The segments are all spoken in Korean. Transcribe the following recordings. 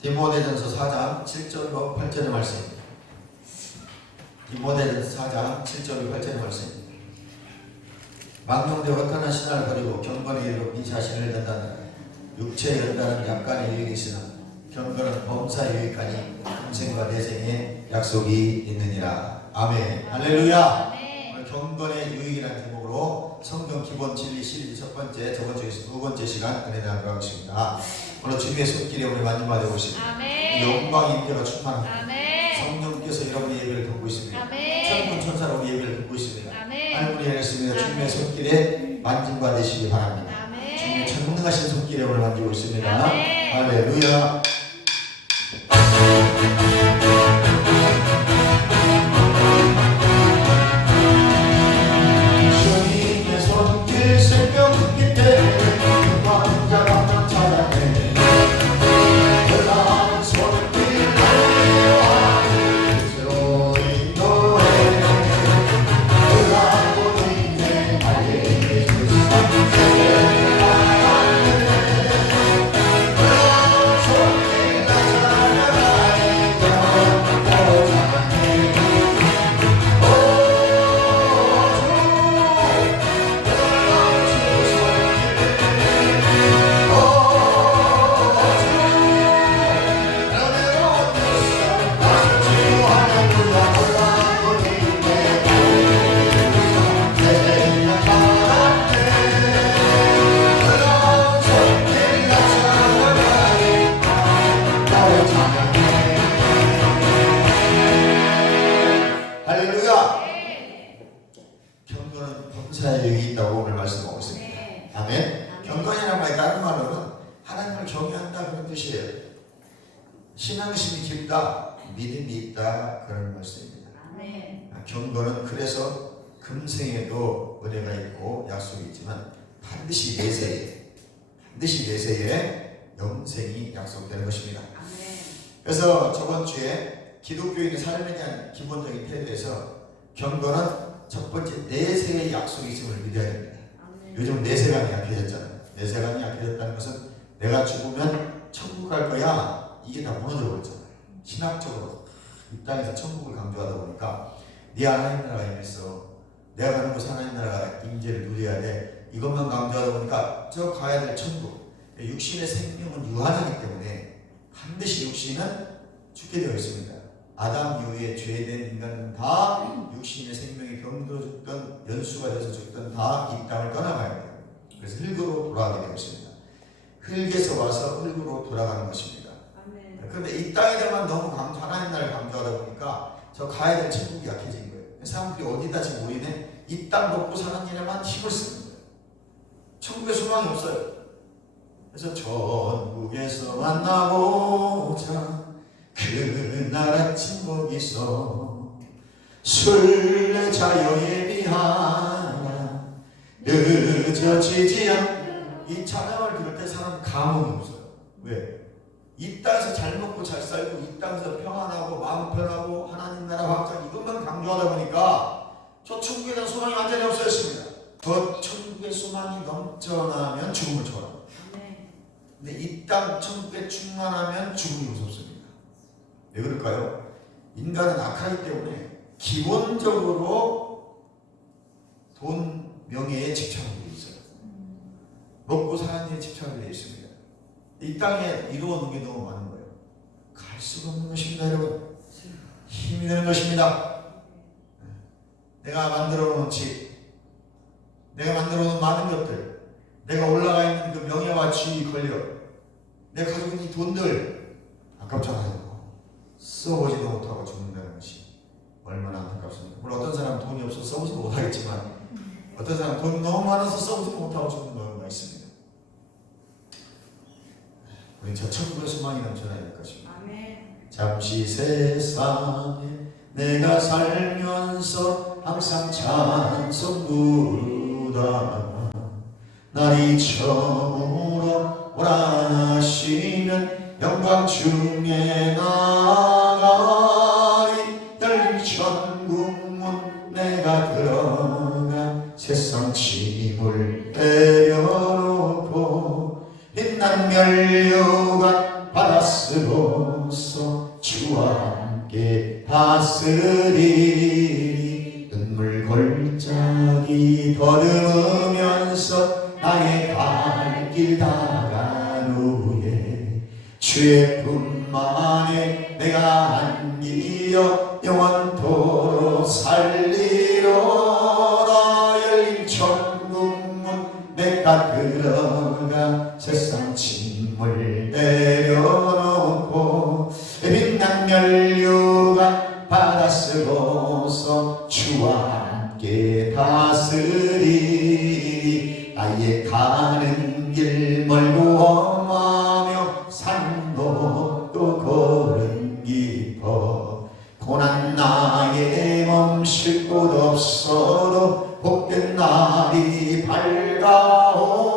디모데전서 4장 7절로 8절의 말씀입니다. 디모데전서 4장 7절로 8절의 말씀입니다. 망령되어 허탄한 신화를 버리고 경건의 일로 네 자신을 든다느라 육체의 연단은 약간의 유익이 있으나 경건은 범사의 유익하니 평생과 내생에 약속이 있느니라. 아멘. 할렐루야. 오늘 경건의 유익이라는 제목으로 성경 기본 진리 시리즈 첫 번째, 저번 주에서 두 번째 시간 은혜 나누도록 하겠습니다. 오늘 주님의 손길에 우리 만져받아 보십니다. 영광의 임재가 충만합니다. 성령께서 여러분의 예배를 돕고 있습니다. 천군 천사로 우리 예배를 돕고 있습니다. 하나님을 예했습니다. 주님의 손길에 만짐받으시기 바랍니다. 주님의 전능하신 손길에 오늘 만지고 있습니다. 할렐루야. 주님의 손길 생명 깊기 때문에 환자가 찾아내 그러한 손길 나의 소리 노래 그러한 인생 나의 경건은 범사의 유익이 있다고 오늘 말씀하고 있습니다. 아멘. 경건이란 말이 다른 말로는 하나님을 경외한다 그런 뜻이에요. 신앙심이 깊다, 믿음이 있다 그런 말씀입니다. 경건은 그래서 금생에도 은혜가 있고 약속이 있지만 반드시 내세에 영생이 약속되는 것입니다. 그래서 저번 주에 기독교인의 삶에 대한 기본적인 태도에서 경건은 첫 번째 내세의 약속이 있음을 믿어야 됩니다. 요즘 내세관이 약해졌잖아요. 내세관이 약해졌다는 것은 내가 죽으면 천국 갈 거야, 이게 다 무너져 버렸잖아요. 신학적으로 이 땅에서 천국을 강조하다 보니까 네 하나님 나라가 임했어, 내가 가는 곳에 하나님 나라가 임재를 누려야 돼, 이것만 강조하다 보니까 저 가야 될 천국, 육신의 생명은 유한하기 때문에 반드시 육신은 죽게 되어 있습니다. 아담 이후에 죄된 인간은 다 육신의 생명이 병들어 죽든 연수가 돼서 죽든 다 이 땅을 떠나가야 돼요. 그래서 흙으로 돌아가게 되어 있습니다. 흙에서 와서 흙으로 돌아가는 것입니다. 그런데 이 땅에다만 너무 하나님 나라를 강조하다 보니까 저 가야 될 천국이 약해진 거예요. 사람들이 어디다 지금 우리는 이 땅 먹고 사는 일에만 힘을 쓰는 거예요. 천국에 소망이 없어요. 그래서 천국에서 만나보자 그날 아침 거기서 순례자여 예비하라 늦어지지 않. 이 찬양을 들을 때 사람 감흥이 없어요. 왜? 이 땅에서 잘 먹고 잘 살고 이 땅에서 평안하고 마음 편하고 하나님 나라 확장 이것만 강조하다 보니까 저 천국에 대한 소망이 완전히 없어졌습니다. 저 천국의 소망이 넘쳐나면 죽음을 초월합니다. 근데 이 땅 천국에 충만하면 죽음이 무섭습니다. 왜 그럴까요? 인간은 악하기 때문에 기본적으로 돈, 명예에 집착하게 되어 있어요. 먹고 사는 일에 집착하게 되어 있습니다. 이 땅에 이루어놓은 게 너무 많은 거예요. 갈 수가 없는 것입니다, 여러분. 힘이 되는 것입니다. 내가 만들어 놓은 집, 내가 만들어 놓은 많은 것들, 내가 올라가 있는 그 명예와 지위, 권력, 내가 가지고 있는 이 돈들 아깝잖아요. 써보지도 못하고 죽는다는 것이 얼마나 안타깝습니까? 물론 어떤 사람은 돈이 없어서 써보지도 못하겠지만 어떤 사람은 돈 너무 많아서 써보지도 못하고 죽는 경우가 있습니다. 우리 저 천국의 소망이 넘쳐나야 될 것입니다. 잠시 세상에 내가 살면서 항상 찬송 부르다 날이 처음으로 오라 하시면 영광 중에 나가리 열린 천국문 내가 들어가 세상 짐을 내려놓고 빛난 면류관 바다 쓰고 다스리리. 눈물 골짜기 더듬으면서 나의 갈 길 다간 후에 주의 품만에 내가 안기어 영원토록 살리로라. 열린 천국문 내가 들어가 세상 짐을 내려놓고 빛난 면류관 받아 쓰고서 주와 함께 다스리리. 나의 가는 길 멀고 험하며 산도 또 걸음 깊어 고난 나의 멈출 곳 없어도 복된 날이 밝아오리.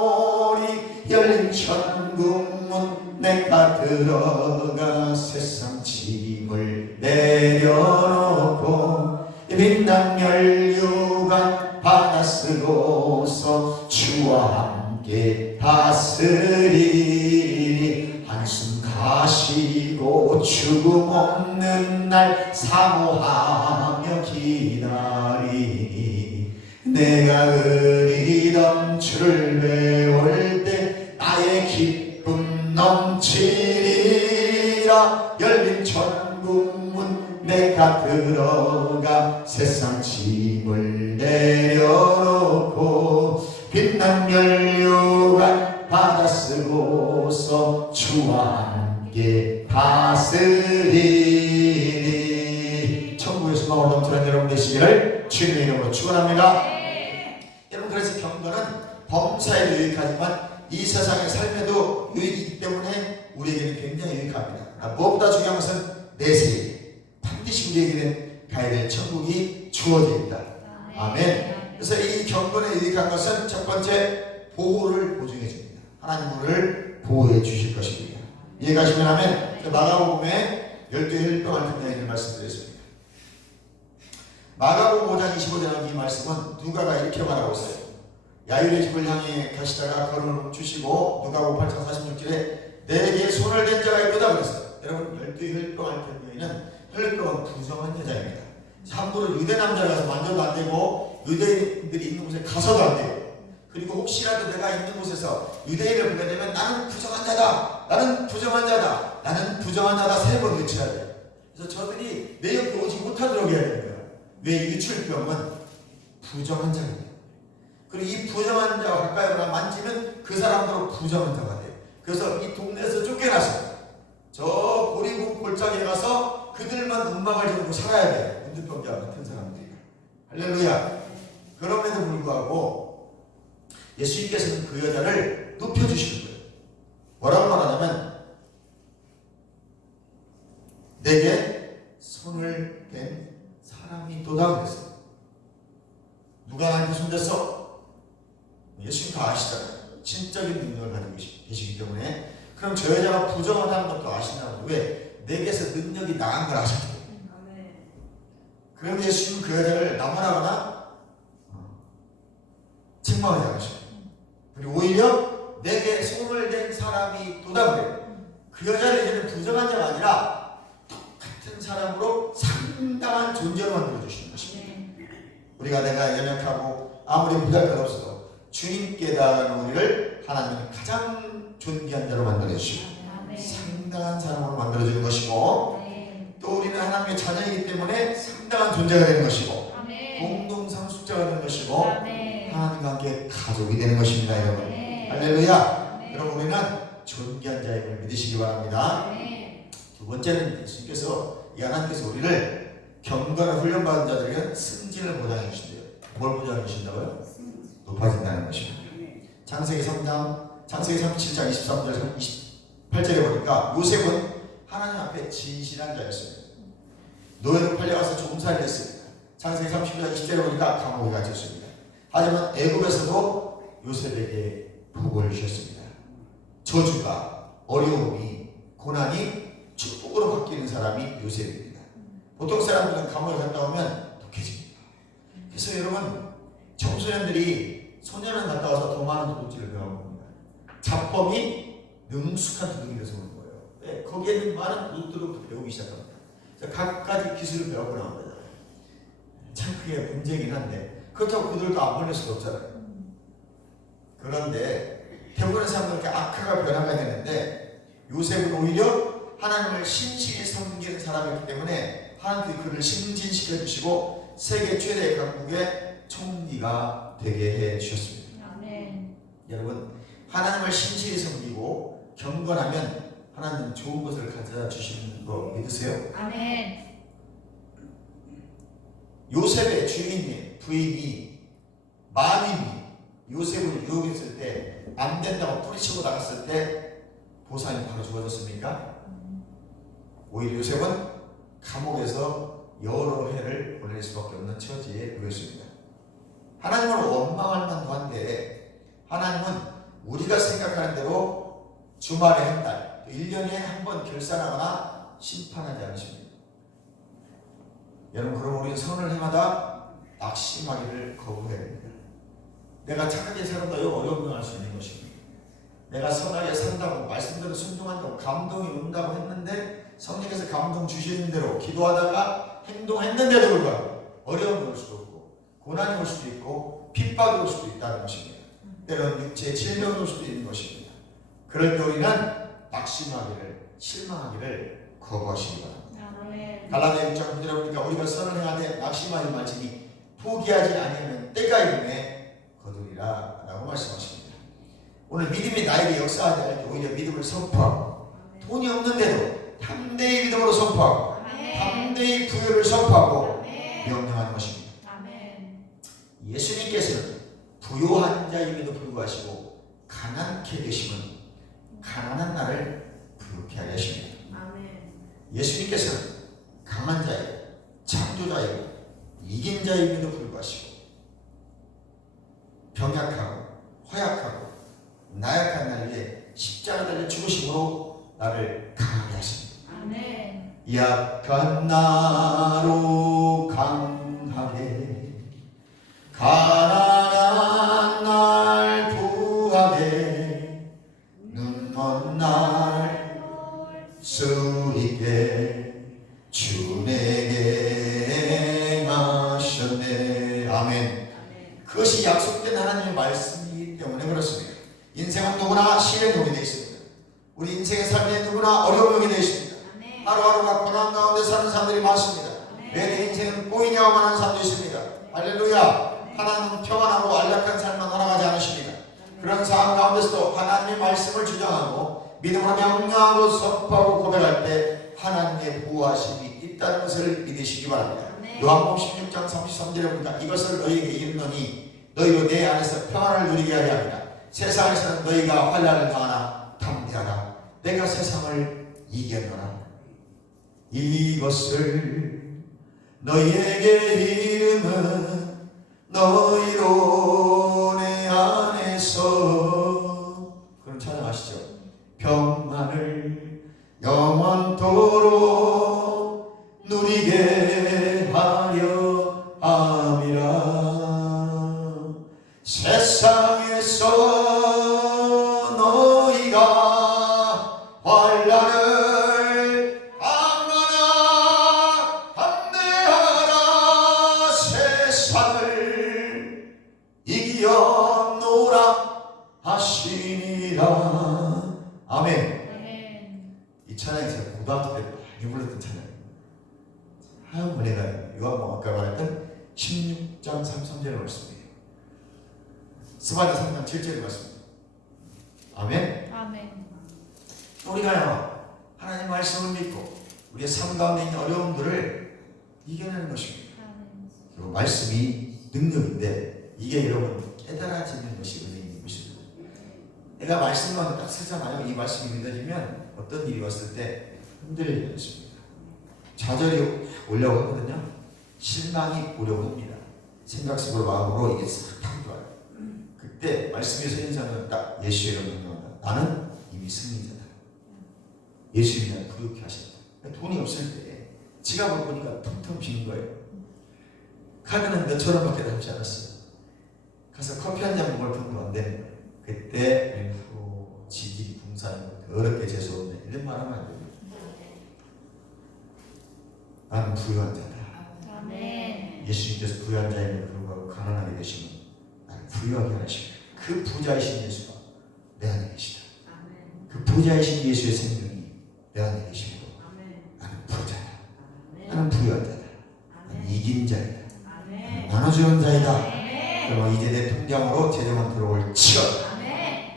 열린 천국문 내가 들어가 세상 짐을 내려놓고 빛난 면류관 받아 쓰고서 주와 함께 다스리리. 한숨 가시고 죽음 없는 날 사모하며 기다리니 내가 의리던 주를 배울 때 나의 기쁨 넘치리라. 열린 천국문 내가 들어가 세상 짐을 내려놓고 빛난 면류관 받아 쓰고서 주와 함께 다스리리. 천국의 소망을 넘치는 여러분 되시기를 주님의 이름으로 축원합니다. 여러분, 그래서 경건은 범사에도 유익하지만 이 세상의 삶에도 유익이기 때문에 우리에게는 굉장히 유익합니다. 무엇보다 중요한 것은 내세에 반드시 우리에게는 가야 될 천국이 주어집니다. 아멘. 그래서 이 경건에 유익한 것은 첫 번째, 보호를 보증해 줍니다. 하나님 우리를 보호해 주실 것입니다. 이해가시면 하면 마가복음에 12일 동안 듣는 말씀드렸습니다. 마가복음 5장 25절 이 말씀은 누가가 이렇게 말하고 있어요. 야일의 집을 향해 가시다가 걸음을 주시고 누가복음 8장 46절에 내게 손을 댄 자가 있도다 그랬어요. 여러분, 12일 동안 된 여인은 혈병은 부정한 여자입니다. 함부로 유대 남자라서 만져도 안 되고 유대인들이 있는 곳에 가서도 안 돼요. 그리고 혹시라도 내가 있는 곳에서 유대인을 보게 되면 나는 부정한 자다, 나는 부정한 자다, 나는 부정한 자다 3번 외쳐야 돼요. 그래서 저들이 내 옆에 오지 못하도록 해야 되는 거예요. 왜? 유출병은 부정한 자입니다. 그리고 이 부정한 자와 가까이 오나 만지면 그 사람도 부정한 자가 돼요. 그래서 이 동네에서 쫓겨나서 저 고리고 골짜기에 가서 그들만 음악을 들고 살아야 돼요. 문득병자 같은 사람들이. 할렐루야. 그럼에도 불구하고 예수님께서는 그 여자를 높여주시는 거예요. 뭐라고 말하냐면 내게 손을 댄 사람이 또다 그랬어요. 누가 나한테 손댔어? 예수님 다 아시잖아요. 진적인 능력을 가지고 계시기 때문에. 그럼 저 여자가 부정하다는 것도 아시나요? 왜? 내게서 능력이 나간 걸 아셨대요. 그럼 예수님은 그 여자를 나무라거나 책망하지 않으셔요. 그리고 오히려 내게 손을 댄 사람이 또다 그래요. 그 여자를 이제는 부정한 자가 아니라 똑같은 사람으로 상당한 존재로 만들어주시는 것입니다. 우리가 내가 연약하고 아무리 부족한 없어도 주님께 달하는 우리를 하나님은 가장 존귀한 자로 만들어주시고 상당한 사람으로 만들어주는 것이고 또 우리는 하나님의 자녀이기 때문에 상당한 존재가 되는 것이고 공동상속자가 되는 것이고 하나님과 함께 가족이 되는 것입니다. 여러분 할렐루야. 여러분 우리는 존귀한 자임을 믿으시기 바랍니다. 두 번째는 예수님께서 이 하나님께서 우리를 경건한 훈련받은 자들에게 승진을 보장해 주신대요. 뭘 보장해 주신다고요? 높아진다는 것입니다. 창세기 3장 창세기 37장 23절 28절에 보니까 요셉은 하나님 앞에 진실한 자였습니다. 노예로 팔려가서 종살이를 했습니다. 창세기 30장 20절에 보니까 감옥에 갇혔습니다. 하지만 애굽에서도 요셉에게 복을 주셨습니다. 저주가 어려움이 고난이 축복으로 바뀌는 사람이 요셉입니다. 보통 사람들은 감옥에 갔다 오면 독해집니다. 그래서 여러분 청소년들이 소년원 갔다 와서 더 많은 도둑질을 배워온 겁니다. 잡범이 능숙한 도둑이 돼서 오는 거예요. 네, 거기에는 많은 도둑들을 배우기 시작합니다. 각가지 기술을 배우고 나온 거잖아요. 참 그게 문제긴 한데 그렇다고 그들도 안 보낼 수도 없잖아요. 그런데 대부분의 사람들은 이렇게 악화가 변화가 되는데 요셉은 오히려 하나님을 신실히 섬기는 사람이었기 때문에 하나님께서 그를 승진시켜 주시고 세계 최대 강국의 총리가 되게 해 주셨습니다. 아멘. 여러분, 하나님을 신실히 섬기고 경건하면 하나님 좋은 것을 가져다 주시는 거 믿으세요? 아멘. 요셉의 주인이 부인이 마님이 요셉을 유혹했을 때 안 된다고 뿌리치고 나갔을 때 보상이 바로 주어졌습니까? 오히려 요셉은 감옥에서 여러 해를 보낼 수밖에 없는 처지에 놓였습니다. 하나님을 원망할 만도 한데 하나님은 우리가 생각하는 대로 주말에 한 달, 1년에 한 번 결산하거나 심판하지 않으십니다. 여러분, 그럼 우리는 선을 행하다 낙심하기를 거부해야 됩니다. 내가 착하게 살아도 어려움을 할 수 있는 것입니다. 내가 선하게 산다고 말씀대로 순종한다고 감동이 온다고 했는데 성령께서 감동 주시는 대로 기도하다가 행동했는데도 불구하고 어려움이 올 수도 있고 고난이 올 수도 있고 핍박이 올 수도 있다는 것입니다. 때로는 육체의 질병이 올 수도 있는 것입니다. 그럴 때 우리는 낙심하기를 실망하기를 거부하시기 바랍니다. 갈라디아 6장 9절에 보니까 우리가 선을 행하되 낙심하지 말지니 포기하지 아니하면 때가 이르매 거두리라 라고 말씀하십니다. 오늘 믿음이 나에게 역사하지 않을 때 오히려 믿음을 선포하고 돈이 없는데도 담대히 믿음으로 선포하고 담대히 부여를 선포하고 명령하는 것입니다. 예수님께서는 부요한 자임에도 불구하시고 가난케 계심은 가난한 나를 부유케 하려 하십니다. 예수님께서는 강한 자이고 창조자이고 이긴 자임에도 불구하시고 병약하고 허약하고 나약한 나를 위해 십자가 달려 죽으심으로 나를 강하게 하십니다. 약한 나로 강하게 가난한 날 부하게 눈먼 날 수 있게 주 내게 행하셨네. 아멘. 그것이 약속된 하나님의 말씀이기 때문에 그렇습니다. 인생은 누구나 시련의 종이 되어 있습니다. 우리 인생의 삶에 누구나 어려움이 되어 있습니다. 하루하루가 고난 가운데 사는 사람들이 많습니다. 왜 내 인생은 꼬이냐고 하는 사람도 있습니다. 할렐루야. 하나님은 평안하고 안락한 삶만 허락하지 않으십니다. 그런 상황 가운데서도 하나님의 말씀을 주장하고 믿음으로 명령하고 선포하고 고백할 때 하나님의 보호하심이 있다는 것을 믿으시기 바랍니다. 요한복음 16장 33절에 보니까 이것을 너희에게 이르노니 너희로 내 안에서 평안을 누리게 하려 합니다. 세상에서는 너희가 환난을 당하나 담대하라. 내가 세상을 이겼노라. 이것을 너희에게 이름은 너희로 내 안에서 그럼 찬양하시죠. 평안을 영원토록 누리게 하려 함이라. 세상에서 너희가 환난을 당하나 담대하라. 세상을 이겨노라 하시니라. 아멘. 이 찬양이 제가 고등학교 때 많이 불렀던 찬양입니다. 내가 요한복음 아까 말했던 16장 33절의 말씀이에요. 스바냐 3장 7절의 말씀입니다. 아멘. 우리가요 하나님의 말씀을 믿고 우리의 삶 가운데 있는 어려움들을 이겨내는 것입니다. 그리고 말씀이 능력인데 이게 여러분 깨달아지는 것이 은혜인 것입니다. 내가 말씀만 딱 쓰잖아요. 이 말씀이 믿어지면 어떤 일이 왔을 때 흔들리는 것입니다. 좌절이 오려고 하거든요. 실망이 오려고 합니다. 생각 속으로 마음으로 이게 싹 들어와요. 그때 말씀에 서 있는 사람은 딱 예수의 이름을 명령한다. 나는 이미 승리자다. 예수님이 나를 부유케 하셨다. 돈이 없을 때 지갑을 보니까 텅텅 빈 거예요. 카드는 몇천 원밖에 남지 않았어요. 가서 커피 한 잔 먹을 돈도 안 되는 거예요. 그때 지질이 궁사하는 더럽게 재수없네 이런 말 하면 안 됩니다. 나는 부유한 자다. 아멘. 예수님께서 부유한 자임에도 불구하고 가난하게 되시면 나를 부유하게 하시고 그 부자이신 예수가 내 안에 계시다. 아멘. 그 부자이신 예수의 생명이 내 안에 계시고 아멘. 나는 부자다. 아멘. 나는 부유한 자다. 나는 아멘. 이긴 자이다. 아멘. 나눠주는 자이다. 아멘. 그럼 이제 내 통장으로 재정은 들어올 치열 아멘.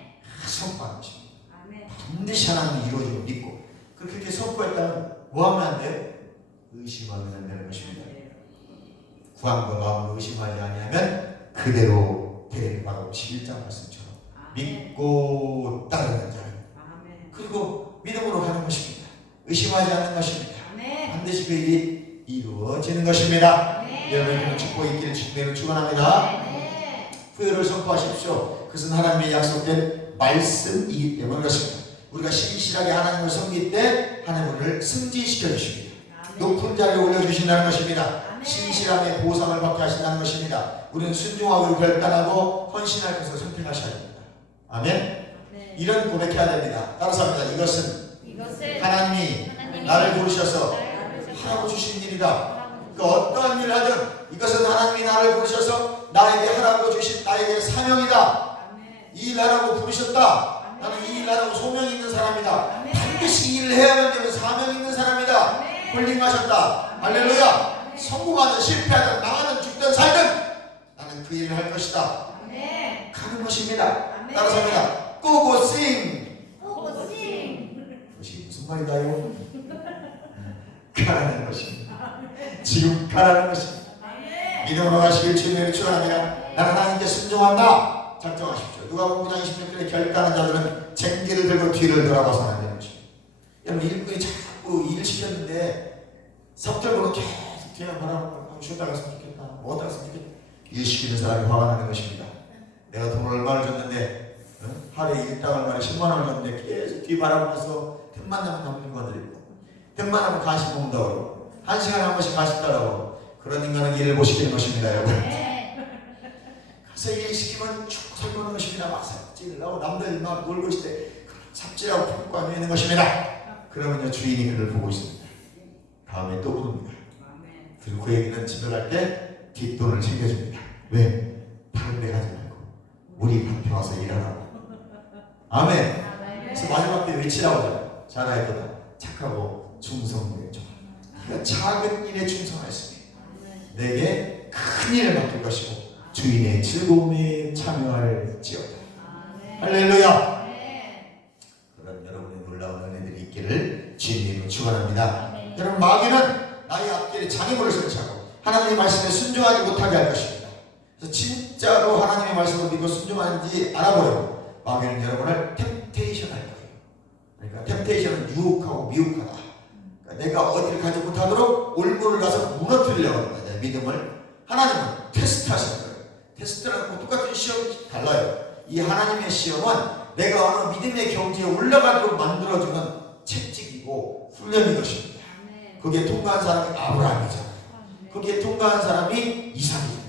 선포하는 것입니다. 아멘. 반드시 하나님은 이루어지고 믿고 그렇게 선포했다면 뭐 하면 안 돼? 의심하면 안 되는 것입니다. 구한 거 마음으로 의심하지 아니하면 그대로 되리라. 11장 말씀처럼 믿고 따르는 자 그리고 믿음으로 가는 것입니다. 의심하지 않는 것입니다. 아멘. 반드시 그 일이 이루어지는 것입니다. 아멘. 여러분의 축복 있기를 주님으로 축원합니다. 아멘. 후회를 선포하십시오. 그것은 하나님의 약속된 말씀이기 때문인 것입니다. 우리가 신실하게 하나님을 섬길 때 하나님을 승진시켜 주십니다. 높은 자리에 올려주신다는 것입니다. 신실함의 보상을 받게 하신다는 것입니다. 우리는 순종하고 결단하고 헌신할 것을 선택하셔야 됩니다. 아멘. 이런 고백해야 됩니다. 따라서 합니다. 이것은 하나님이 나를 부르셔서 하라고 주신 일이다. 그 어떠한 일을 하든 이것은 하나님이 나를 부르셔서 나에게 하라고 주신 나에게 사명이다. 이 일 하라고 부르셨다. 나는 이 일 하라고 소명이 있는 사람이다. 반드시 이 일을 해야만 되는 사명이 있는 사람이다. 홀링하셨다. 할렐루야. 성공하든 실패하든 나가든 죽든 살든 나는 그 일을 할 것이다. 가는 것입니다. 따라서 합니다. 고고싱. 그것이 무슨 말인가요? 가라는 것입니다. 지금 가라는 것입니다. 믿음으로 가시길 주님을 축원합니다. 나는 하나님께 순종한다. 작정하십시오. 누가복음 9장 26절에 결단한 자들은 쟁기를 들고 뒤를 돌아봐서 안 되는 것입니다. 여러분 일꾼이 자꾸 일 시켰는데 석절보고 계속 뒤만 바라보고 쉬었다 갔으면 좋겠다. 뭐 어디다 갔으면 좋겠다. 일 시키는 사람이 화가 나는 것입니다. 내가 돈을 얼마를 줬는데 하루에 일당 얼마에 10만 원을 줬는데 계속 뒤 바라보면서 틈만 나면 남는 것들이 있고 틈만 나면 간식 먹는다고 그러고 1시간에 한 번씩 간식 달라고 그런 인간은 일을 못 시키는 것입니다. 여러분 가서 일 시키면 쭉 설거는 것입니다. 막 삽질하고 남들 막 놀고 있을 때 삽질하고 품고 앉아있는 것입니다. 그러면요 주인이 그를 보고 있습니다. 다음에 또 부릅니다. 그리고 그 얘기는 집에 갈 때 뒷돈을 챙겨줍니다. 왜? 다른 데 가지 말고 우리 밭에 와서 일하라고. 아멘. 그래서 마지막 때 외치라고 하잖아요. 잘할 거다. 착하고 충성되게 좋아. 그러니까 작은 일에 충성하였으니 내게 큰 일을 맡길 것이고 주인의 즐거움에 참여할지어다. 할렐루야. 그런 여러분의 놀라운 은혜들이 있기를 주님으로 축원합니다. 여러분 마귀는 나의 앞길에 장애물을 설치하고 하나님의 말씀에 순종하지 못하게 할 것입니다. 그래서 진짜로 하나님의 말씀을 믿고 순종하는지 알아보려고 마귀는 여러분을 템테이션 할 거예요. 그러니까 템테이션은 유혹하고 미혹하다. 그러니까 내가 어디를 가지 못하도록 올무를 가서 무너뜨리려고 하는 거예요. 믿음을. 하나님은 테스트하시는 거예요. 테스트라는 거 똑같은 시험이 달라요. 이 하나님의 시험은 내가 어느 믿음의 경지에 올라가도록 만들어주는 채찍이고 훈련인 것입니다. 거기에 통과한 사람이 아브라함이잖아요. 거기에 통과한 사람이 이삭이잖아요.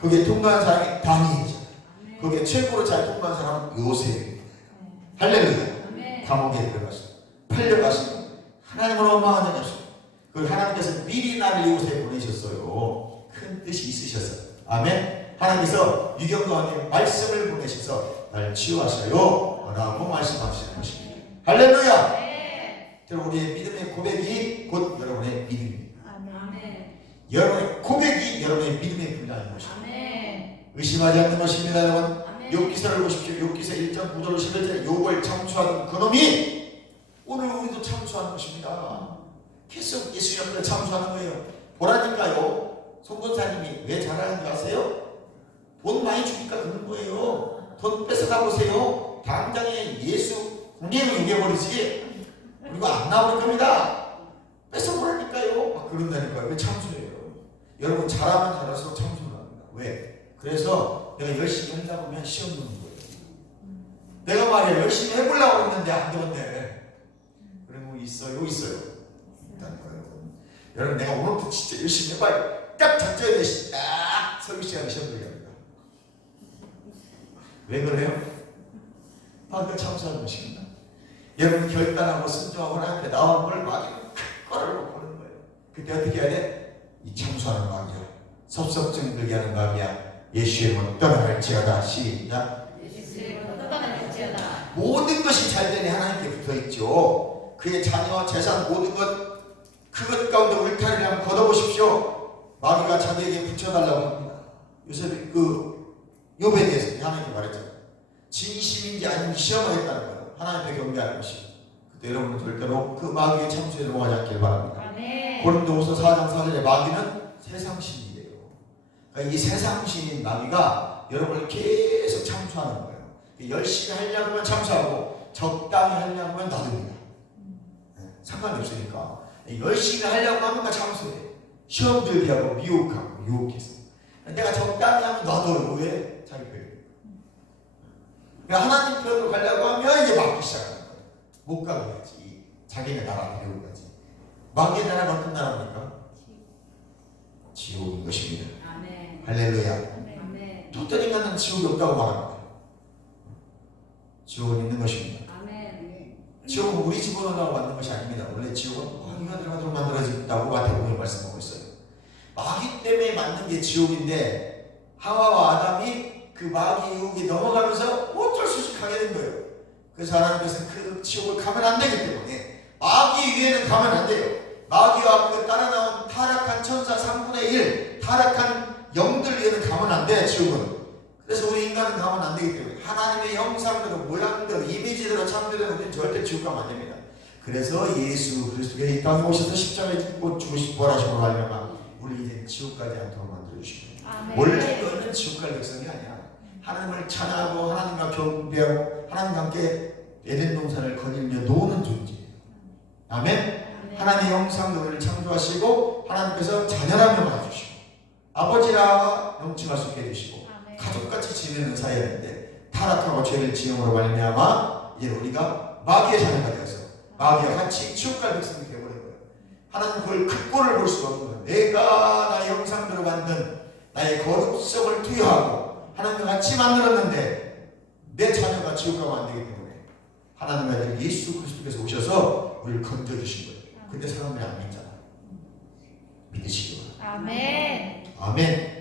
거기에 통과한 사람이 다니엘이잖아요. 거기에 최고로 잘 통과한 사람은 요셉입니다. 할렐루야. 감옥에 들어가서 팔려가서 하나님을 원망한 적이 없어요. 그 하나님께서 미리 나를 이곳에 보내셨어요. 큰 뜻이 있으셨어요. 아멘. 하나님께서 유경도에게 말씀을 보내셔서 나를 치유하셔요 라고 말씀하시는 것입니다. 할렐루야. 우리의 믿음의 고백이 곧 여러분의 믿음입니다. 여러분의 고백이 여러분의 믿음의 분량인 것입니다. 의심하지 않는 것입니다. 여러분 욥기서를 보십시오. 욥기서 1장 9절 11절에 욥을 참수하던 그놈이 오늘 우리도 참수하는 것입니다. 계속 예수 옆에 참수하는 거예요. 보라니까요. 송권사님이 왜 잘하는 줄 아세요? 돈 많이 주니까 그런 거예요. 돈 뺏어가 보세요. 당장에 예수 공개로 이겨버리지. 그리고 안 나올 겁니다. 뺏어버리니까요. 막 그런다니까요. 왜 참수해요? 여러분 잘하면 잘할수록 참수를 합니다. 왜? 그래서 내가 열심히 하다 보면 시험 보는 거예요. 내가 말이야 열심히 해보려고 했는데 안 되는데 그리고 있어요. 여러분 내가 오늘부터 진짜 열심히 해봐요. 딱 작전에 딱 설교 시간에 시험 보게 합니다. 왜 그래요? 바로 참수하는 것입니다. 여러분 결단하고 순종하고 하나님께 나온 걸 막 거를 보는 거예요. 그때 그때 어떻게 해야 돼? 이 참수하는 마귀야, 섭섭증 들게 하는 마귀야, 예수의 이름으로 떠나갈지어다. 시작. 예수의 이름으로 떠나갈지어다. 모든 것이 잘 되니 하나님께 붙어있죠. 그의 자녀, 재산, 모든 것, 그것 가운데 울타리를 한번 걷어보십시오. 마귀가 자기에게 붙여달라고 합니다. 요새 욥에 대해서 하나님께 말했잖아요. 진심인지 아닌지 시험하겠다는 거예요. 하나님 앞에 경배하는 것이. 그때 여러분은 절대로 그 마귀의 참수에 넘어가지 않길 바랍니다. 아멘. 고린도후서 4장 4절에 마귀는 세상신이래요. 그러니까 이 세상신인 마귀가 여러분을 계속 참수하는 거예요. 열심히 하려고 하면 참수하고 적당히 하려고 하면 놔둡니다. 상관이 없으니까 열심히 하려고 하면 참수해. 시험 들게 하고 미혹하고 유혹해서. 내가 적당히 하면 놔둬요. 왜? 자기 편. 하나님 편으로 가려고 하면 이제 막기 시작하는 거예요. 못 가게 하지. 자기네 나라 데려오고 가지. 마귀의 나라는 어떤 나라입니까? 지옥인 것입니다. 아멘. 할렐루야. 아멘. 도떤 인간은 지옥이 없다고 말합니다. 지옥은 있는 것입니다. 아멘. 지옥은 우리 집어넣으려고 만든 것이 아닙니다. 원래 지옥은 마귀가 들어가도록 만들어졌다고 마태복음에 말씀하고 있어요. 마귀 때문에 만든 게 지옥인데 하와와 아담이 그 마귀 유혹이 넘어가면서 어쩔 수 없이 가게 된 거예요. 그래서 하나님께서는 그 지옥을 가면 안 되기 때문에 마귀 위에는 가면 안 돼요. 마귀와 그 따라 나온 타락한 천사 3분의 1 타락한 영들 위에는 가면 안 돼. 지옥은. 그래서 우리 인간은 가면 안 되기 때문에 하나님의 형상대로 모양대로 이미지대로 참되는 우리는 절대 지옥 가면 안 됩니다. 그래서 예수 그리스도가 이 땅에 오셔서 십자가에 죽고 죽으시고 부활하시고 말미암아 우리 이제 지옥 가지 않도록 만들어주시고 원래 너는 지옥 갈 백성이 아니야. 하나님을 찬양하고 하나님과 경배하고 하나님과 함께 에덴 동산을 거닐며 노는 존재예요. 아멘. 하나님의 형상으로 우리를 창조하시고 하나님께서 자녀라며 봐주시고 아버지라 명칭할 수 있게 해주시고 가족같이 지내는 사이였는데 타락하고 죄를 지음으로 말미암아 이제 우리가 마귀의 자녀가 되어서 마귀와 같이 지옥 갈 백성이 되어버린 거예요. 하나님 그걸 극권을 볼 수가 없는 거예요. 내가 나의 형상대로 만든 나의 거룩성을 투여하고 하나님과 같이 만들었는데 내 자녀가 지옥 가면 안 되기 때문에 하나님의 아들 예수 그리스도께서 오셔서 우리를 건져주신 거예요. 근데 사람들이 안 믿잖아. 믿으시기 바랍니다. 아멘. 아멘.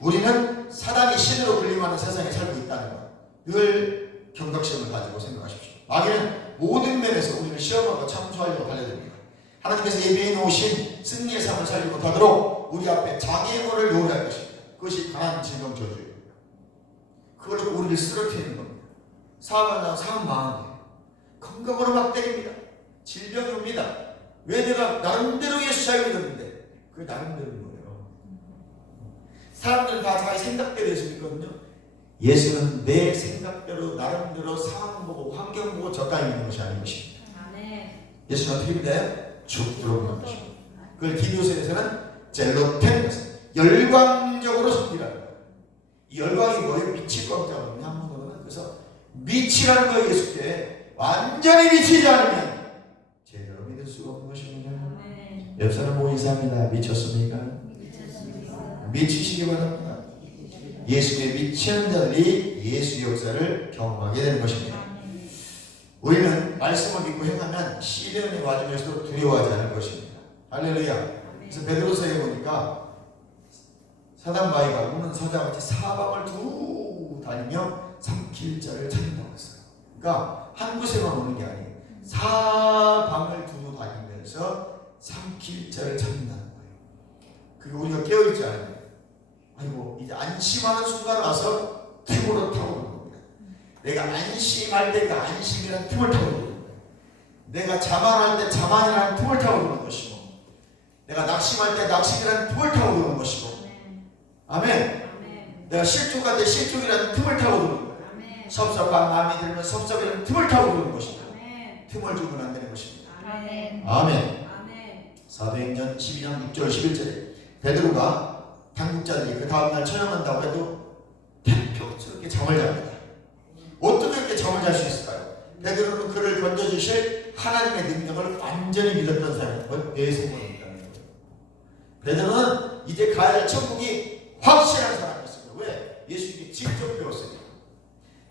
우리는 사단이 신으로 불림하는 세상에 살고 있다는 것. 늘 경각심을 가지고 생각하십시오. 마귀는 모든 면에서 우리를 시험하고 참수하려고 달려듭니다. 하나님께서 예비해 놓으신 승리의 삶을 살지 못하도록 우리 앞에 장애물을 요구할 것입니다. 그것이 강한 질병 저주예요. 그걸로 우리를 쓰러뜨리는 겁니다. 사업하다 사업 망하게 건강으로 막 때립니다. 질병이 옵니다. 왜 내가 나름대로 예수 잘 믿었는데 그게 나름대로인 거예요. 사람들은 다 자기 생각대로 예수 믿거든요. 예수는 내 생각대로 나름대로 상황 보고 환경 보고 적당히 믿는 것이 아닌 것입니다. 아멘. 예수는 어떻게 믿어요? 죽도록 믿는 것입니다. 그걸 디도서에서는 젤로텐, 열광적으로 섬기라는 거예요. 이 열광이 뭐예요? 미칠 광자거든요. 한국어로는. 그래서 미치라는 거예요. 예수께 완전히 미치지 않으면 제대로 믿을 수가 없는 것입니다. 아멘. 옆 사람 보고 인사합니다. 미쳤습니까? 미쳤습니다. 미치시기 바랍니다. 예수에 미치는 자들이 예수의 역사를 경험하게 되는 것입니다. 아멘. 우리는 말씀을 믿고 행하면 시련의 와중에서도 두려워하지 않을 것입니다. 할렐루야. 그래서 베드로서에 보니까 사단바위가 우는 사자같이 사방을 두루 다니며 삼킬 자를 찾는다고 했어요. 그러니까 한 곳에만 오는 게 아니에요. 사방을 두루 다니면서 삼킬 자를 찾는다는 거예요. 그게 우리가 깨어있지 않아요. 아이고 이제 안심하는 순간 와서 틈으로 타고 오는 겁니다. 내가 안심할 때 그 안심이라는 틈을 타고 오는 거예요. 내가 자만할 때 자만이라는 틈을 타고 오는 것이고 내가 낙심할 때 낙심이라는 틈을 타고 오는 것이고 아멘. 아멘. 내가 실족할 때 실족이라는 틈을 타고 오는 거예요. 아멘. 섭섭한 마음이 들면 섭섭이라는 틈을 타고 오는 것입니다. 아멘. 틈을 주면 안 되는 것입니다. 아멘. 아멘. 아멘. 사도행전 12장 6절 11절에 베드로가 당국자들이 그 다음날 처형한다고 해도 대표스럽게 잠을 잡니다. 어떻게 이렇게 잠을 잘 수 있을까요? 베드로는 그를 건져주실 하나님의 능력을 완전히 믿었던 사람이고 내세모입니다. 베드로는 이제 가야 할 천국이 확실한 사람이었습니다. 왜? 예수님이 직접 배웠으니까.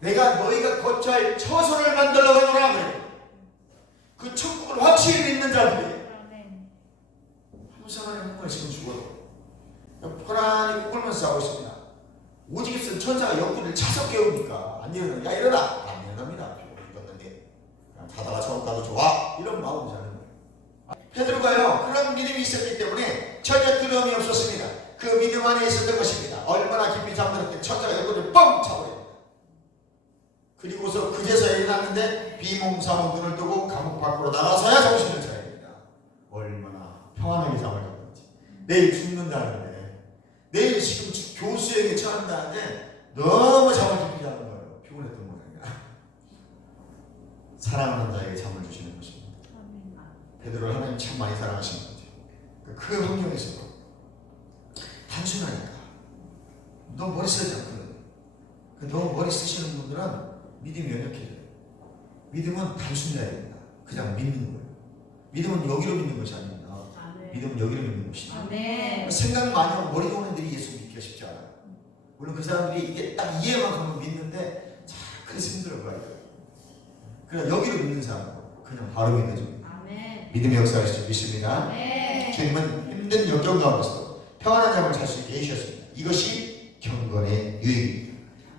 내가 너희가 거쳐야 할 처소를 만들러 가노라 그래요. 그 천국을 확실히 믿는 자들이 아멘. 풍성한 행복을 지금 죽어도 편안히 꿈꾸면서 자고 있습니다. 오직 있으면 천사가 옆구리를 차서 깨웁니까? 안 일어나. 야 일어나. 안 일어납니다. 죽었는데 그냥 자다가 처음 가도 좋아. 이런 마음으로 자는 거예요. 베드로가요 그런 믿음이 있었기 때문에 전혀 두려움이 없었습니다. 그 믿음 안에 있었던 것입니다. 얼마나 깊이 잠들었든 천사가 옆구리를 뻥 차버립니다. 그리고서 그제서야 일어났는데 비몽사몽 눈을 뜨고 감옥 밖으로 나가서야 정신을 차립니다. 얼마나 평안하게 잠을 잤는지. 내일 죽는다는데, 내일 지금 교수에게 처한다는데 너무 잠을 깊이 자는 거예요. 피곤했던 모양이야. 사랑하는 자에게 잠을 주시는 것입니다. 베드로를 하나님 참 많이 사랑하시는 거죠. 그 환경에서도 단순하니까 너무 머리 쓰지 않거든요. 너무 머리 쓰시는 분들은 믿음이 연약해져요. 믿음은 단순해야 됩니다. 그냥 믿는 거예요. 믿음은 여기로 믿는 것이 아닙니다. 믿음은 여기로 믿는 것이다. 생각 많이 하고 머리 좋은 애들이 예수 믿기가 쉽지 않아요. 물론 그 사람들이 이게 딱 이해만 하면 믿는데 참 그래서 힘들어요. 그냥 여기로 믿는 사람은 그냥 바로 믿어집니다. 믿음의 역사를 좀 믿습니다. 주님은 힘든 역경 가운데서도 평안한 잠을 잘 수 있게 해주셨습니다. 이것이 경건의 유익입니다.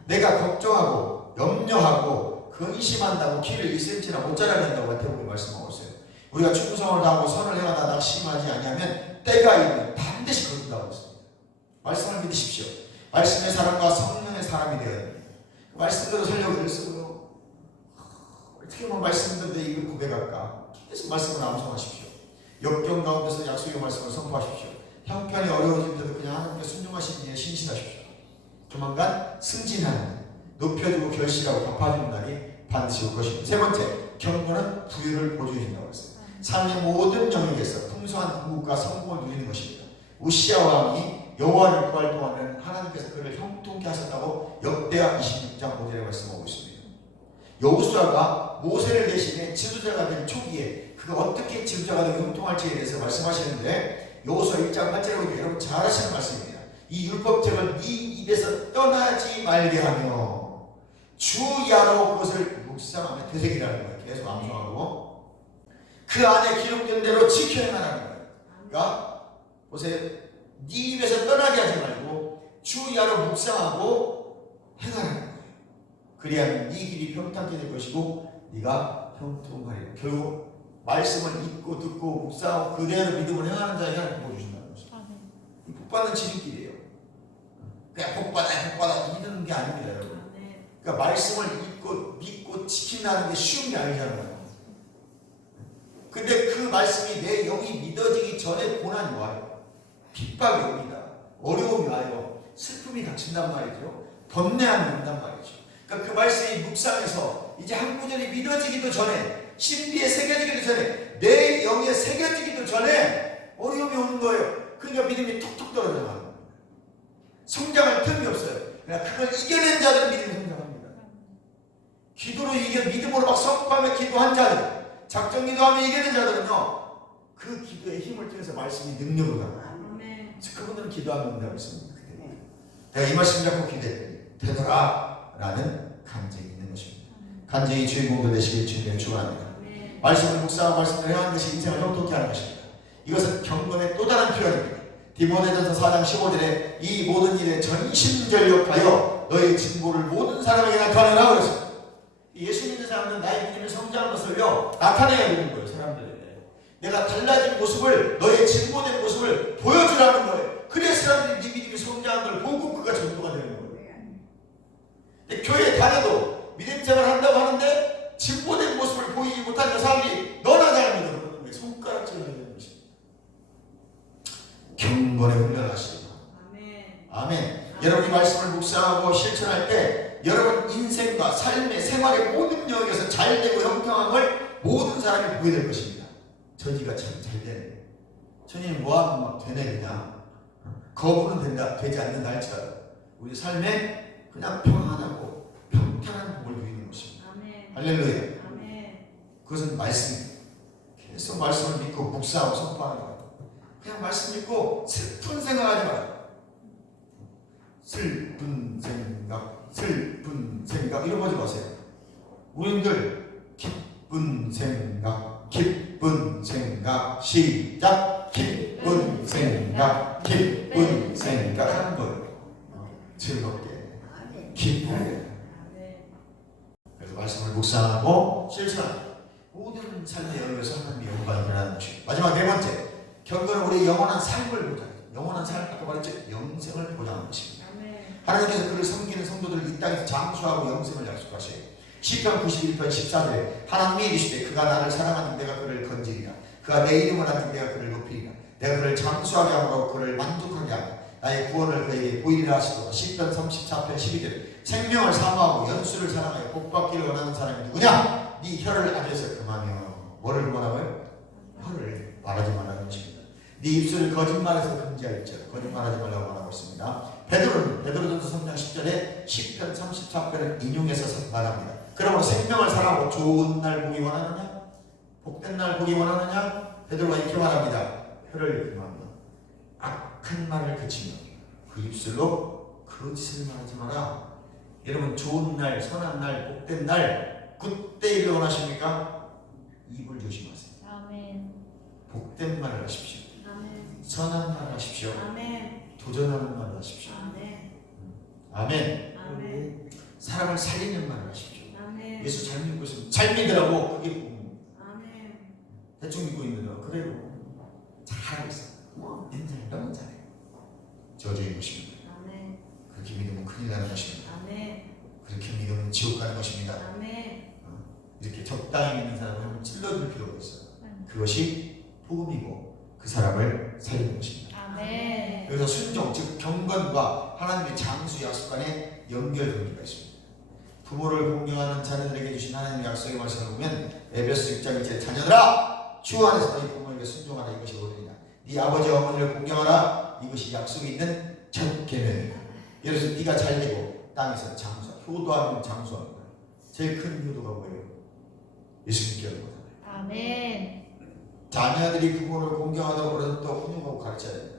내가 걱정하고 염려하고 근심한다고 키를 2cm나 못 자라게 한다고 마태복음에 말씀하고 있어요. 우리가 충성을 다하고 선을 행하다 낙심하지 아니하면 때가 이르면 반드시 거둔다고 했습니다. 말씀을 믿으십시오. 말씀의 사람과 성령의 사람이 되어야 됩니다. 말씀대로 살려고 애를 쓰고요. 어떻게 보면 말씀대로 이걸 고백할까? 계속 말씀을 암송하십시오. 역경 가운데서 약속의 말씀을 선포하십시오. 형편이 어려워질 때도 그냥 하나님께 순종하시는 일에 신실하십시오. 조만간 승진하는, 높여주고 결실하고 갚아주는 날이 반드시 올 것입니다. 세 번째, 경건은 부유를 보조해 준다고 했어요. 삶의 모든 영역에서 풍성한 궁극과 성공을 누리는 것입니다. 우시야 왕이 여호와를 구할 동안에는 하나님께서 그를 형통케 하셨다고 역대하 26장 5절에 말씀하고 있습니다. 여호수아가 모세를 대신해 지도자가 된 초기에 그가 어떻게 지도자가 되고 형통할지에 대해서 말씀하시는데 여호수아 1장 8절에 보면 여러분 잘 아시는 말씀입니다. 이 율법책을 네 입에서 떠나지 말게 하며 주야로 그것을 묵상하며 되새기라는 거예요. 계속 암송하고 그 안에 기록된 대로 지켜 행하라는 거예요. 그러니까 보세요. 네 입에서 떠나게 하지 말고 주야로 묵상하고 행하라는 거예요. 그리하면 네 길이 평탄케 될 것이고 네가 형통하리라. 결국 말씀을 읽고 듣고 묵상하고 그대로 믿음을 행하는 자에게 하나님 복 주신다는 것입니다. 이 복받는 지름길이에요. 그냥 복받아 이러는 게 아닙니다, 여러분. 그러니까 말씀을 읽고 믿고 지킨다는 게 쉬운 게 아니잖아요. 근데 그 말씀이 내 영이 믿어지기 전에 고난이 와요. 핍박이 옵니다. 어려움이 와요. 슬픔이 닥친단 말이죠. 번뇌함이 온단 말이죠. 그러니까 그 말씀이 묵상해서 이제 한 구절이 믿어지기도 전에, 신비에 새겨지기도 전에, 내 영에 새겨지기도 전에 어려움이 오는 거예요. 그러니까 믿음이 툭툭 떨어져나가는 거예요. 성장할 틈이 없어요. 그러니까 그걸 이겨낸 자들은 믿음이 성장합니다. 기도로 믿음으로 막 선포하며 기도한 자들, 작정 기도하며 이겨낸 자들은요, 그 기도의 힘을 통해서 말씀이 능력으로 나가요. 그분들은 기도하면 응답을 있습니다. 내가 이 말씀 잡고 기도했더니 되더라 라는 간증이 있는 것입니다. 간증이 주인공들 되시길 주님을 축원합니다. 말씀을 묵상하고 말씀을 행하는 것이 인생을 형통케 하는 것입니다. 이것은 경건의 또 다른 표현입니다. 디모데전서 4장 15절에 이 모든 일에 전심전력하여 너의 진보를 모든 사람에게 나타내라 그랬습니다. 예수 믿는 사람은 나의 믿음이 성장한 것을요 나타내야 되는 거예요. 사람들에게 내가 달라진 모습을, 너의 진보된 모습을 보여주라는 거예요. 그래서 사람들이 네 믿음이 성장한 걸 보고 그가 전도가 되는 거예요. 근데 교회에 다녀도 믿음 생활을 한다고 하는데 진보된 모습을 보이지 못하는 사람들이 너나 잘 믿어. 왜 손가락질을 해야 되는 것입니다. 경건에 훈련하시기 바랍니다. 아멘. 여러분이 말씀을 묵상하고 실천할 때 여러분 인생과 삶의 생활의 모든 영역에서 잘 되고 형통한 걸 모든 사람이 보게 될 것입니다. 저지가 참 잘 되네. 저지는 뭐하면 막 되네 그냥. 거부는 된다, 되지 않는다 할지라도 우리 삶에 그냥 평안하고 평탄한 복을 누리는 것입니다. 할렐루야. 그것은 말씀입니다. 계속 말씀을 믿고 묵상하고 선포하는 거예요. 그냥 말씀 믿고 슬픈 생각하지 말아요. 슬픈 생각 이런 거 하지 마세요. 우리들 기쁜 생각 시작. 기쁜 아니라 기쁜 생이니까 하는 거예요. 즐겁게 기쁘게. 그래서 말씀을 묵상하고 실천하는 모든 삶의 영역에서 하나님의 영광이 일어나는 것입니다. 마지막 네 번째, 경건은 우리 영원한 삶을 보장해요. 영원한 삶, 아까 말했죠? 영생을 보장하는 것입니다. 하나님께서 그를 섬기는 성도들을 이 땅에서 장수하고 영생을 약속하셔요. 시편 91편 14절에 하나님이 이르시되 그가 나를 사랑하는 내가 그를 건지리라. 그가 내 이름을 아는 내가 그를 높이리라. 내가 그를 장수하게 함으로 그를 만족하게 하며 나의 구원을 그에게 보이리라 하시도다. 시편 34편 12절 생명을 사모하고 연수를 사랑하여 복받기를 원하는 사람이 누구냐? 네 혀를 아래서 금하며. 뭐를 금하라고요? 혀를 말하지 말라는 것입니다. 네 입술을 거짓말에서 금지하였죠. 거짓말하지 말라고 말하고 있습니다. 베드로전서 3장 10절에 시편 34편을 인용해서 말합니다. 그러므로 생명을 사랑하고 좋은 날 보기 원하느냐? 복된 날 보기 원하느냐? 베드로가 이렇게 말합니다. 혀를 금하며 악한 말을 그치며 그 입술로 거짓을 말하지 마라. 여러분 좋은 날, 선한 날, 복된 날 그때를 원하십니까? 입을 조심하세요. 아멘. 복된 말을 하십시오. 아멘. 선한 말을 하십시오. 아멘. 도전하는 말을 하십시오. 아멘. 아멘. 아멘. 사람을 살리는 말을 하십시오. 아멘. 예수 잘 믿고 있으면 잘 믿으라고. 그게 아멘. 대충 믿고 있는 거 그래요. 잘하고 있어. 인생 너무 잘해. 저주인 것입니다. 아멘. 그렇게 믿으면 큰일 나는 것입니다. 아멘. 그렇게 믿으면 지옥 가는 것입니다. 아멘. 이렇게 적당히 믿는 사람을 한번 찔러줄 필요가 있어요. 그것이 복음이고 그 사람을 살리는 것입니다. 아멘. 그래서 순종, 즉 경건과 하나님의 장수 약속 간에 연결관계가 있습니다. 부모를 공경하는 자녀들에게 주신 하나님의 약속의 말씀을 보면 에베소 6장 2절 자녀들아 주 안에서 너희 부모에게 순종하라. 이것이 어디냐? 네 아버지와 어머니를 공경하라. 이것이 약속이 있는 첫 계명이다. 예를 들어서 네가 잘 되고 땅에서 장수, 효도하면 장수하는 거예요. 제일 큰 효도가 뭐예요? 예수 믿게 하는 거잖아요. 아멘. 자녀들이 부모를 공경하도록 어른도 훈육하고 가르쳐야 됩니다.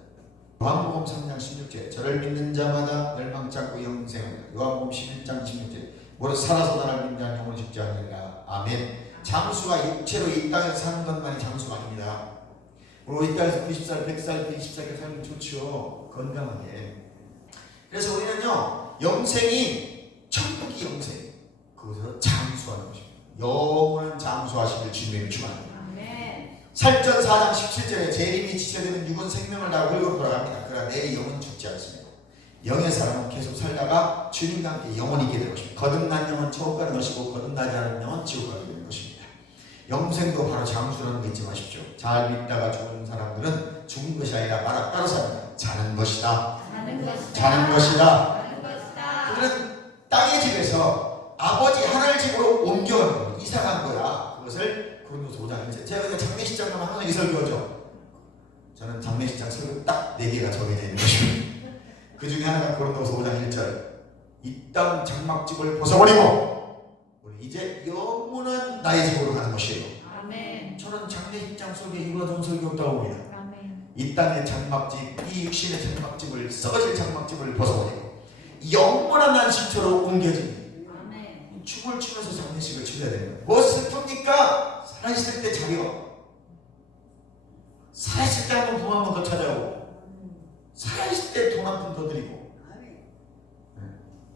요한복음 3장 16절 저를 믿는 자마다 멸망치 않고 영생하리라. 요한복음 11장 16절 무릇 살아서 나를 믿는 자는 영원히 죽지 않으리라. 아멘. 장수가 육체로 이 땅에서 사는 것만이 장수가 아닙니다. 우리 이 땅에서 90살, 100살, 120살까지 살면 좋죠. 건강하게. 그래서 우리는요 영생이 천국이 영생 그것에서 장수하는 것입니다. 영원한 장수하시길 주님의 축원합니다. 아멘. 살전 4장 17절에 재림이 지체되는 육은 생명을 다 흘고 돌아갑니다. 그러나 내 영은 죽지 않습니다. 영의 사람은 계속 살다가 주님과 함께 영원히 있게 될 것입니다. 거듭난 영은 천국 가는 것이고 거듭나지 않은 영은 지옥 가게 되는 것입니다. 영생도 바로 장수라는 거 잊지 마십시오. 잘 믿다가 죽은 사람들은 죽은 것이 아니라 따라서 합니다. 자는 것이다. 자는 것이다. 자는 것이다. 자는 것이다. 그들은 땅의 집에서 아버지 하늘 집으로 옮겨가는 거야. 이사간 거야. 그것을 고린도서 5장 1절. 제가 그냥 장례식장 가면 항상 이 설교하죠. 저는 장례식장 설교 딱 4개가 정해져 있는 것입니다. 그 중에 하나가 고린도서 5장 1절. 이 땅 장막집을 벗어버리고 우리 이제 영원한 나의 집으로 가는 것이에요. 아멘. 저는 장례식장 설교 이보다 좋은 설교 없다고 봅니다. 아멘. 이 땅의 장막집, 이 육신의 장막집을 썩어질 장막집을 벗어버리고 영원한 안식처로 옮겨집니다. 아멘. 춤을 추면서 장례식을 치러야 됩니다. 뭐 슬픕니까? 살아있을 때 자기가 살아있을 때 한번 부모 한번 더 찾아오고 살아있을 때 돈 한 푼 더 드리고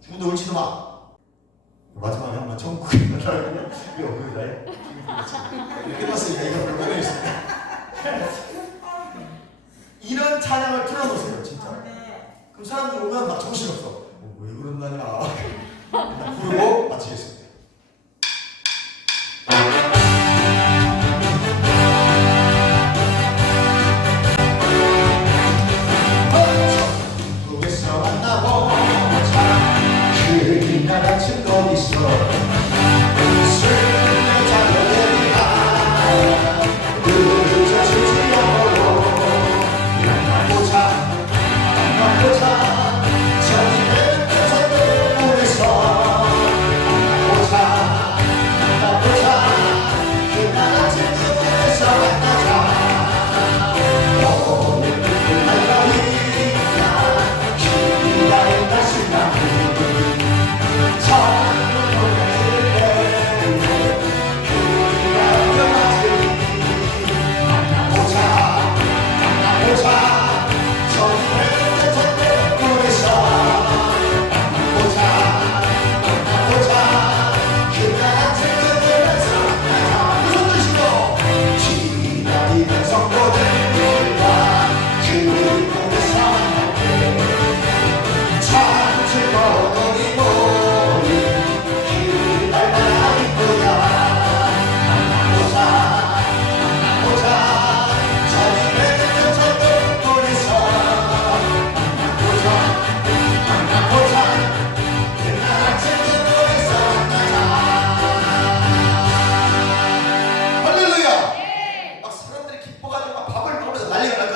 죽은데 울지도 마. 마지막에 한번 천국에 가라고 이거 보여줘요. 끝났으니까 이거 불가능했습니다. 이런 찬양을 틀어놓으세요 진짜. 그럼 사람들 오면 막 정신없어. 왜 그런다냐. 부르고 마치겠습니다. 천국에서 만나보자. 그 나같은 거기서 술을 잡아내리라. 그저 주주여로 만나보자. 만나보자. 저기는 그저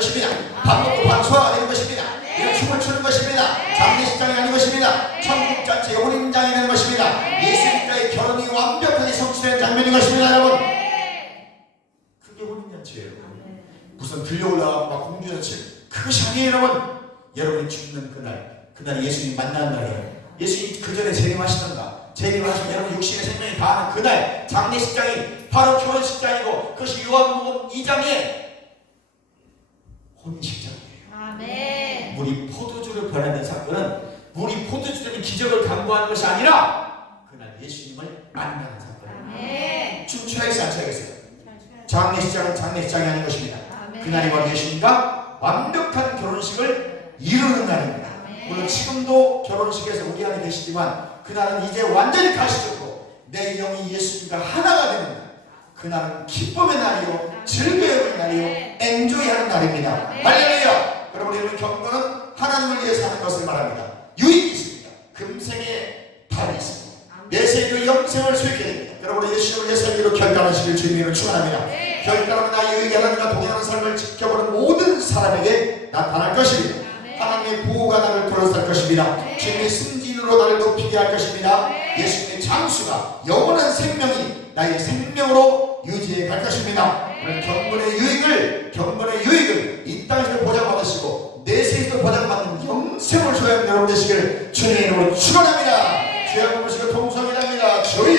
것입니다. 밥 먹고 방수화가 되는 것입니다. 이런 춤을 추는 것입니다. 장례식장이 아닌 것입니다. 천국잔치 혼인장이 되는 것입니다. 예수님과의 결혼이 완벽하게 성취되는 장면인 것입니다. 여러분, 그게 혼인잔치예요. 무슨 들려올라가고 막 공주잔치 그것이 아니에요. 여러분, 여러분이 죽는 그날 예수님 만나는 날이에요. 예수님 그 전에 재림하시던가 재림하시면 여러분 육신의 생명이 다하는 그날 장례식장이 바로 결혼식장이고 그것이 요한복음 2장의 혼인식장이에요. 아멘. 물이 포도주를 변하는 사건은 물이 포도주된 기적을 강구하는 것이 아니라 그날 예수님을 만나는 사건입니다. 아멘. 춤춰야겠어요, 안 춰야겠어요? 장례식장은 장례식장이 아닌 것입니다. 아멘. 그날이 바로 예수님과 완벽한 결혼식을 이루는 날입니다. 아멘. 물론 지금도 결혼식에서 우리 안에 계시지만 그날은 이제 완전히 가시졌고 내 영이 예수님과 하나가 되는 날. 그날은 기쁨의 날이요, 즐거움의 날이요, 엔조이하는 날입니다. 할렐루야! 여러분, 이런 경건은 하나님을 위해서 하는 것을 말합니다. 유익이 있습니다. 금생의 달이 있습니다. 내세의 영생을 수익게 됩니다. 여러분, 예수님을 위해 살기로 결단하시길 주님으로 축원합니다. 결단하는 나의 유익이 하나님과 동행하는 삶을 지켜보는 모든 사람에게 나타날 것입니다. 하나님의 보호가 나를 둘러쌀 것입니다. 주님의 승진으로 나를 높이게 할 것입니다. 예수님의 장수가 영원한 생명이 나의 생명으로 유지해 갈 것입니다. 경건의 유익을 이 땅에서 보장받으시고 내세에서 보장받는 영생을 소유하는 여러분 되시길 주님의 이름으로 축원합니다. 주여 보시고 통성이랍니다. 주여